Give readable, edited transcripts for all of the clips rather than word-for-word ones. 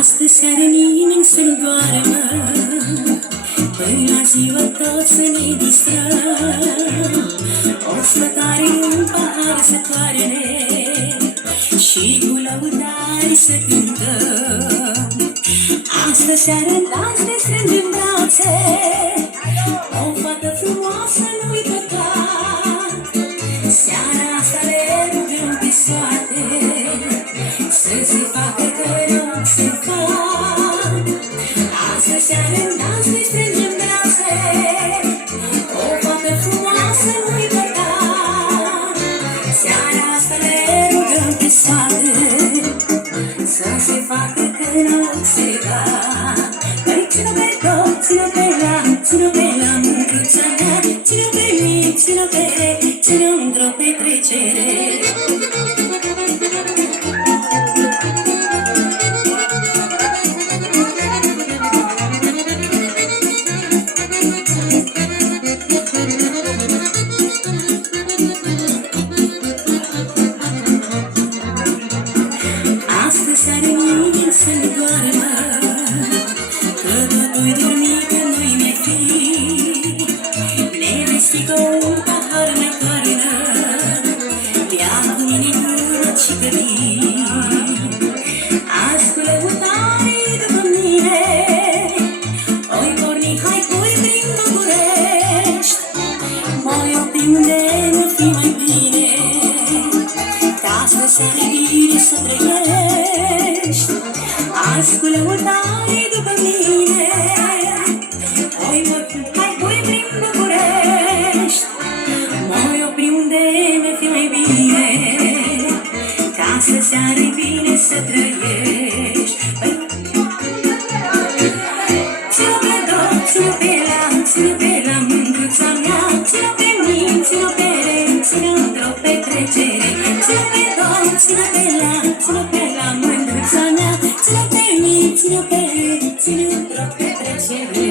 Astăzi seară nimeni să nu doarmă, până la ziua toți să ne distrăm. O flăcare în pahar să toarne și cu lăutari să cântăm. Astăzi seară dați ne strângem brațe, o fată frumoasă nu-i păcat. Seara asta le rugăm pe soarte să se facă că rog se fac. Astăzi seară dați ne strângem brațe, o fată frumoasă nu-i păcat. Seara asta le rugăm pe soarte să se facă că rog se fac. Păi ține-o pe tot, ține-o pe la mândruța mea, ține-o pe mine, ține-o pe re, ține-o într-o petrecere. Astăzi seară nimeni să nu doarmă, că totul-i dormi, că nu-i mai fi. Nevestică un pahar mai toarnă, ia cu mine gură și că vii. Azi cu lăutare după mine, oi porni, hai coi prin București. Mă-i opri unde nu fi mai bine, ca astăzi seară bine să trăiești. Azi cu lăutare după mine, oi porni, hai coi prin București. Mă-i opri unde mi-e fi mai bine, ca astăzi seară bine să trăiești. Ține-o pe tot, ține-o pe la mândruța mea, ține-o pe mine, ține-o pe re, ține-o într-o petrecere. Ține-o pe tot, ține-o pe la mândruța mea, ține-o pe mine, ține-o pe re, ține-o într-o petrecere.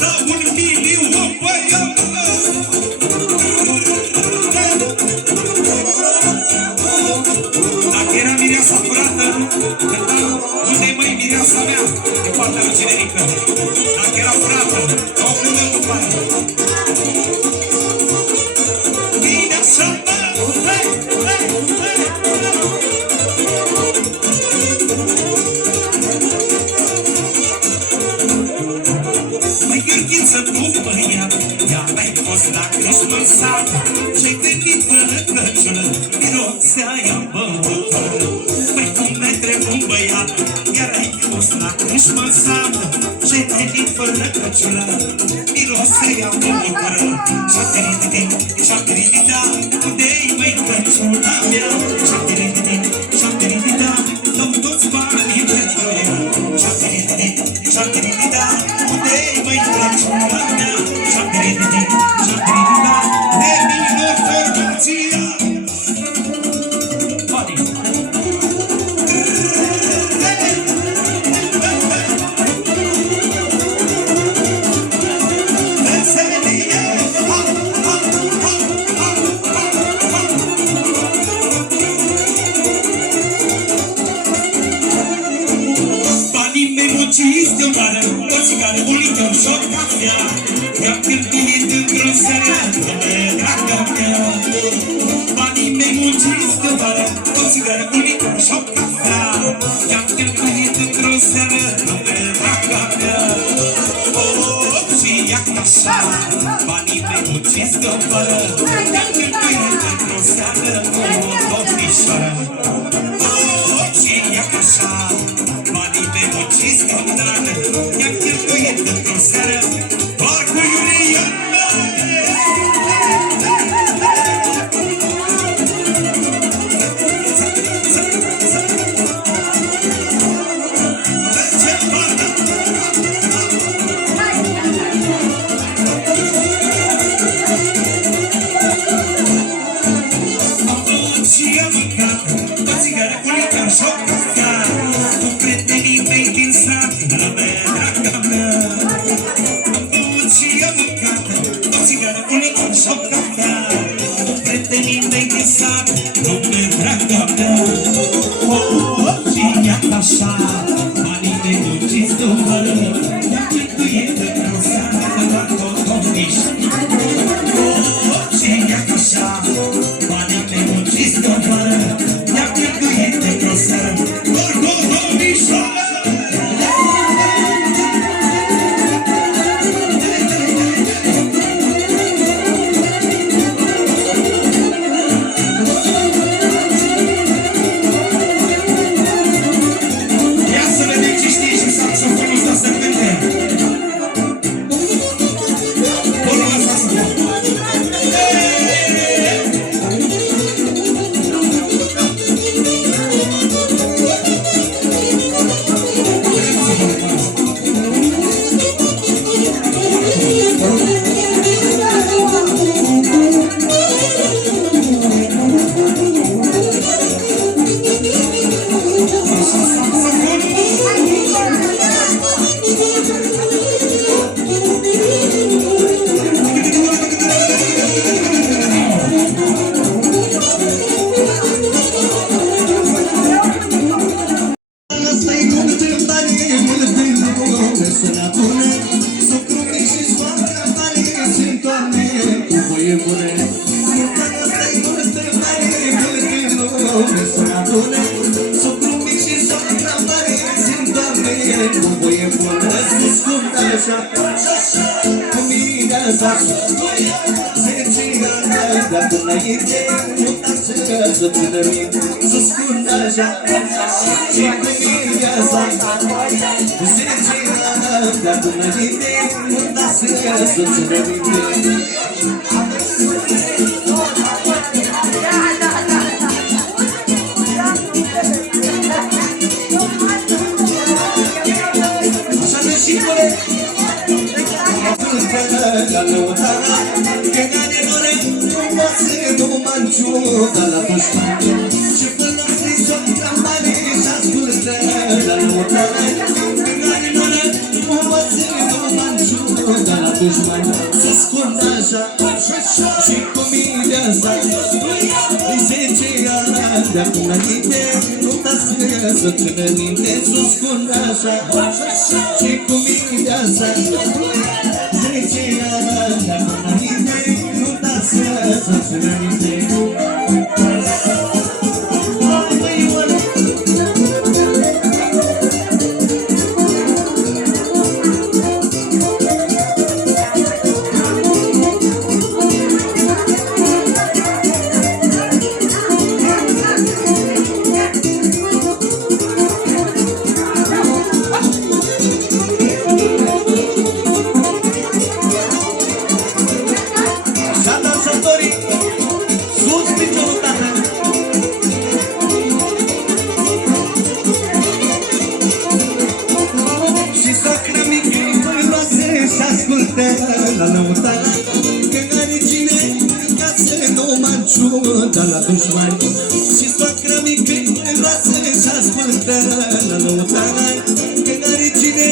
Da, 1 milion, Bine să mă, hei, hei, hei. Măi, Gheorghiță, tu băiat, ea mai fost la Crișmăsat. Ce-ai venit până Crăciună, mirosea ea băutură. Măi, cum ne trebuie un băiat, iar ai fost la Crișmăsat. Ce-ai venit până Crăciună, mirosea ea băutură. Șapterididin, șapteridida, unde-i măi Crăciuna mea? Șapterididin, șapteridida, dăm toți banii pentru ea. Șapterididin, șapteridida, unde-i măi Crăciuna mea? Șapterididin, șapteridida, de vină formația. Banii. Veselie, ha, ha, ha, ha, ha, ha. Banii mei munciți de-o vară, o țigară, un lichior și o cafea. I-am cheltuit într-o seară, lume dragă mea. Banii mei munciți de-o vară, o țigară, un lichior și o cafea. I-am cheltuit într-o seară, lume dragă mea. Oh, și ia-ți așa, banii mei munciți de-o vară, i-am cheltuit într-o seară, o domnișoară. Oh, și ia-ți așa, banii mei munciți de-o vară, i-am cheltuit într-o seară, doar cu Iulian. Și am mâncat o țigară, un lichior și o cafea. Cu prietenii mei din sat, lume draga mea. Am băut și am mâncat o țigară, un lichior și o cafea. Cu prietenii mei din sat, lume draga mea. Oh, și ia-ți așa, banii mei munciți de-o vară, i-am cheltuit într-o seară, doar cu o domnișoară. Oh, și ia-ți așa, banii mei munciți de-o vară, i-am cheltuit într-o seară, doar cu o domnișoară. Ia să vedem ce știe și saxofonul ăsta să cânte. Bună la saxofon! Și cu mine de-asta la lăutare, că are cine ca să nu mă ajungă la dușmani. Și soacra mică vrea să-și ascultă la lăutare, că are cine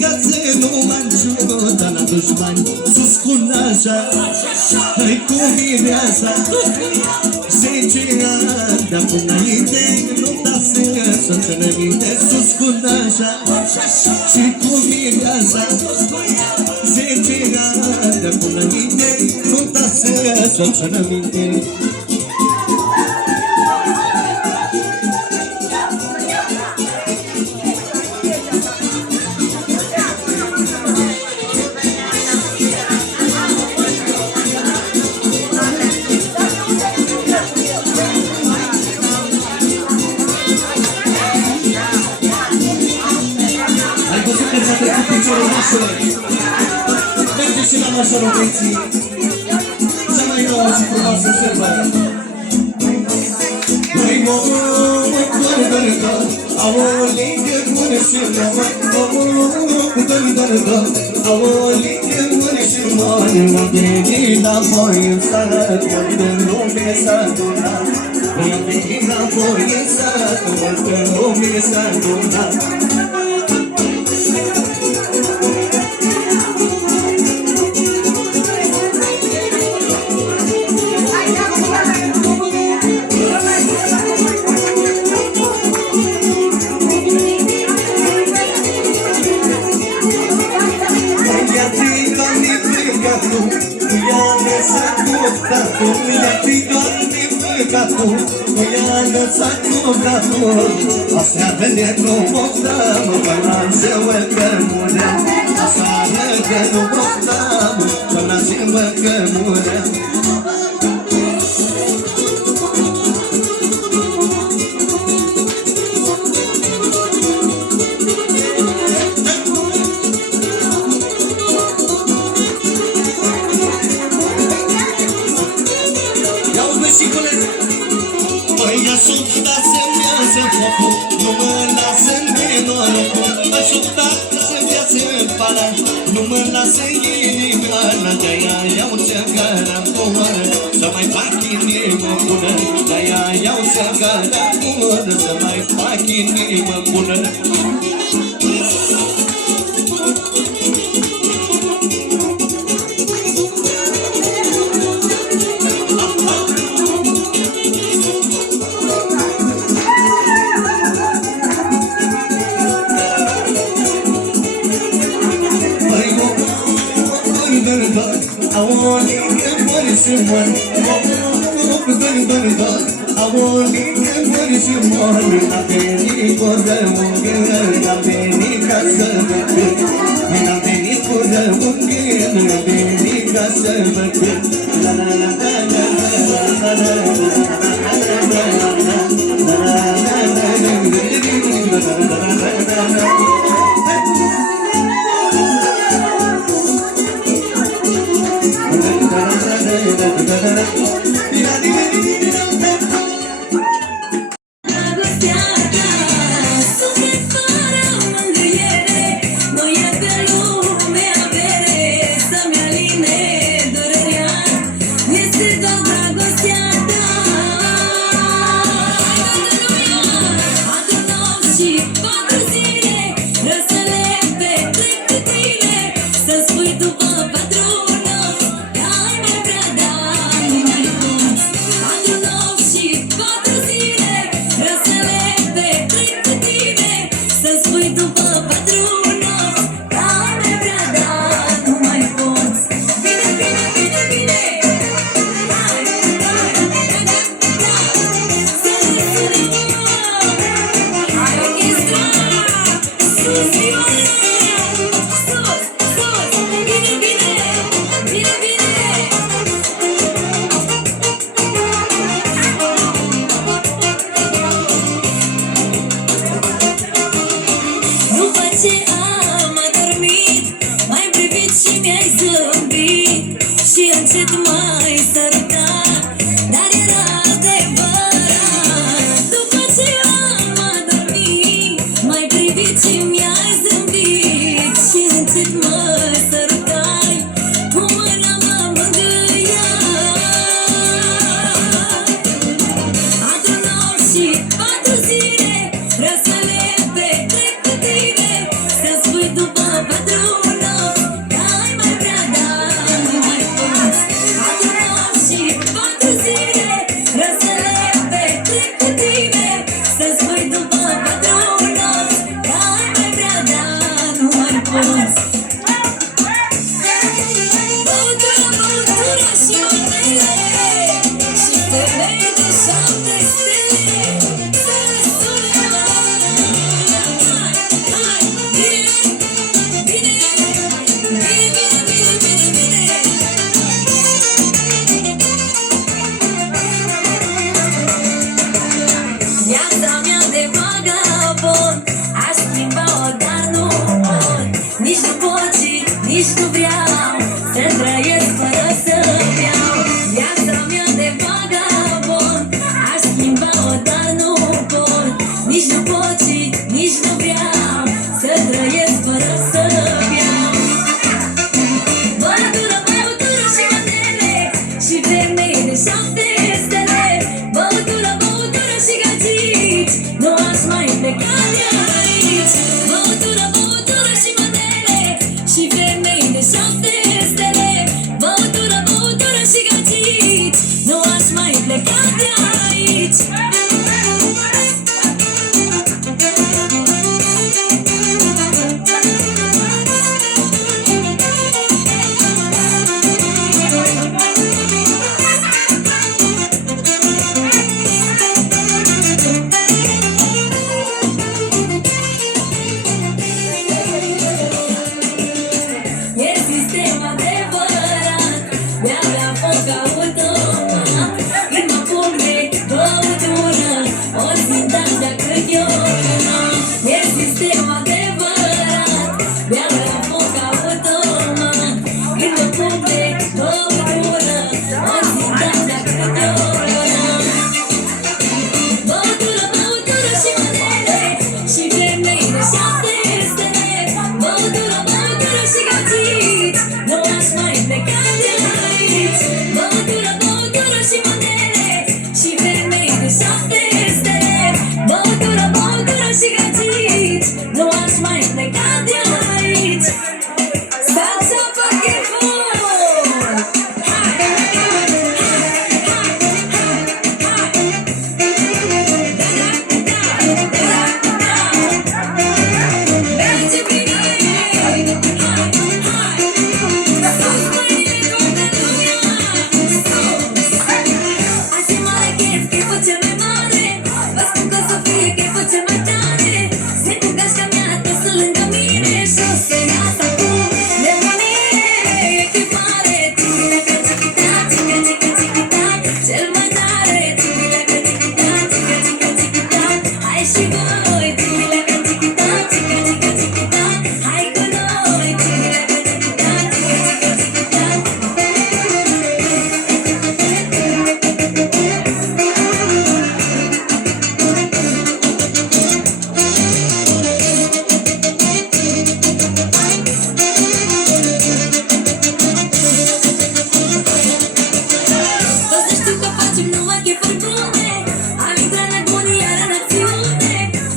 ca să nu mă ajungă la dușmani. Sus cu nașa, hai cu mireasa, 10 ani de acum înainte, nu da să-ți înainte. Sus cu nașa și cu mireasa, 10 ani de acum înainte, nu da să-ți înainte. Merge și la nașa Robeții, cea mai nouă și frumoasă sărbare. Măi, mă, aolingă mână și mă, aolingă mână și mă, am venit la voi în sat, multă lume s-a adunat. Am venit la voi în sat, multă lume s-a adunat. Aseară de nu poftam, până se văcă muream. Aseară de nu poftam, până se văcă muream. Nu mă lasă nenorocul, aștepta să viață pala. Nu mă lasă inima, de-aia iau țăgara bună, să mai fac inimă bună. De-aia iau țăgara bună, să mai fac inimă bună. Să-mi aline durerea. încet mai sărutat, dar era adevărat. După ce am adormit, m-ai privit și mi-ai zâmbit și încet mă sărutai, cu mâna mă mângâiai. Adunau și 4 zile, vreau să le petrec cu tine, să-mi spui după 4 nopți că ai mai vrea, dar nu mai poți. Adunau și 4 zile, vreau să le petrec cu tine, să-mi spui după 4 nopți că ai mai vrea, dar nu mai poți. Băutură, băutură și orele și femei de 7 stele, să le sune. Hai, hai, bine, bine, bine, bine, bine, bine, bine. Viața mea de vagabond aș schimba-o, dar nu pot. Nici nu pot și nici nu vreau să trăiesc fără să beau. Viața mea de vagabond aș schimba-o, dar nu pot. Nici nu pot și nici nu vreau să trăiesc fără să beau. Băutură, băutură și manele și femei de 7 stele, băutură, băutură și gagici, nu aș mai pleca de aici. Băutură, băutură și manele și femei de 7 stele, băutură, băutură și gagici, nu aș mai pleca de aici. E sistem adevărat, mi-avea foc automat, când mă pun de băutură, o simt așa cât eu cunosc. E sistem adevărat, mi-avea foc automat, când mă pun de băutură, o simt așa cât eu cunosc. Băutură, băutură și manele și femei de 7 stele, băutură, băutură și gagici, nu aș mai pleca de aici. Băutură, băutură și manele și femei de 7 stele, băutură, băutură și gagici, nu aș mai pleca de aici. Salsa Pokémon! Hai, hai, hai, hai, hai, merge bine! Hai, hai, sus mâinile toată lumea, sus! Azi e mare chef, cheful cel mai mare, vă spun că o să fie cheful cel mai tare. Se cu gașca mea tosă lângă mine și o să iasă acum nebunie. E chef mare, țica, țica, țica, țica, țica, cel mai tare, țica, țica, țica, țica, țica, hai și voi, țica, țica, țica, țica, țica, hai cu noi, țica, țica, țica, țica, Toți să știu că facem numai chefuri bune, am intrat nebunii iar în acțiune.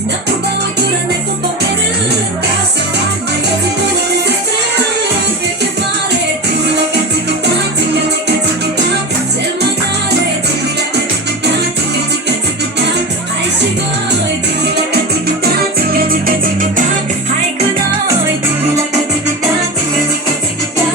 Ne pun băutură, ne pumpăm pe rând, ca așa fac băieții buni de se strâng. E chef mare, țica, țica, țica, țica, țica, cel mai tare, țica, țica, țica, țica, țica, hai și voi, țica, țica, țica, țica, țica, hai cu noi, țica, țica, țica, țica, țica.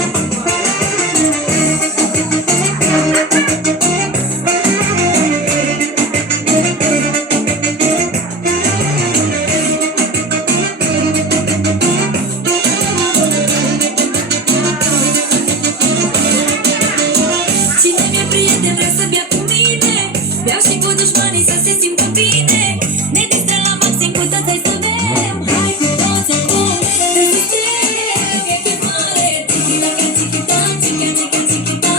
Cine mi-e prieten vrea să bea cu mine, beau și cu dușmanii să se simtă bine. Ne distrăm la maxim cu toți, hai să bem, hai cu toți acum, să susținem. E chef mare, țica, țica, țica, țica, țica,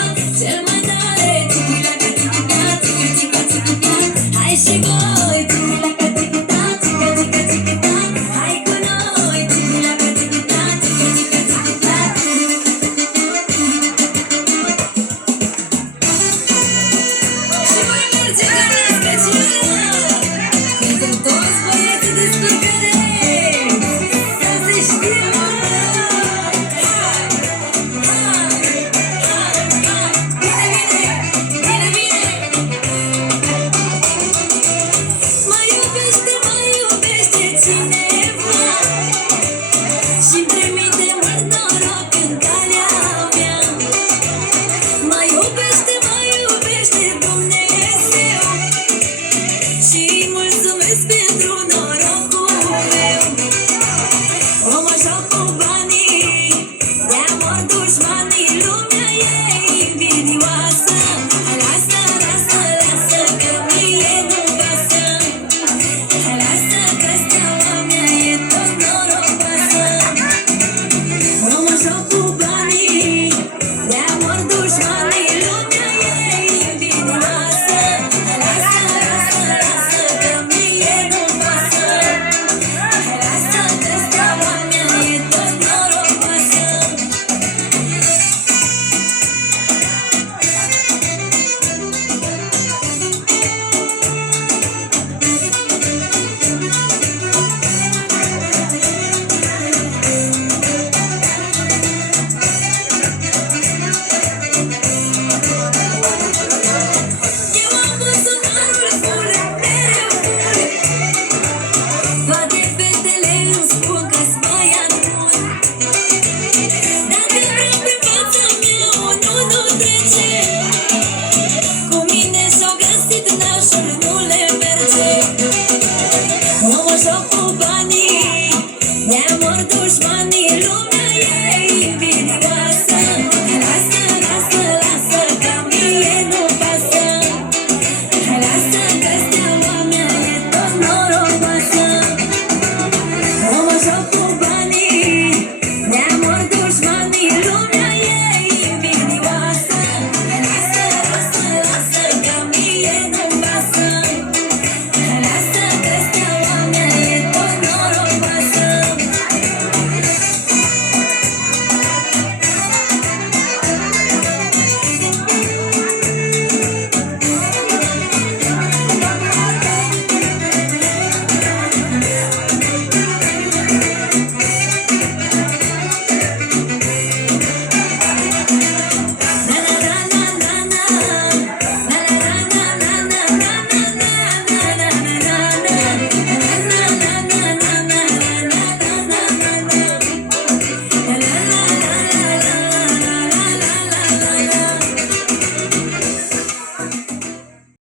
inimioară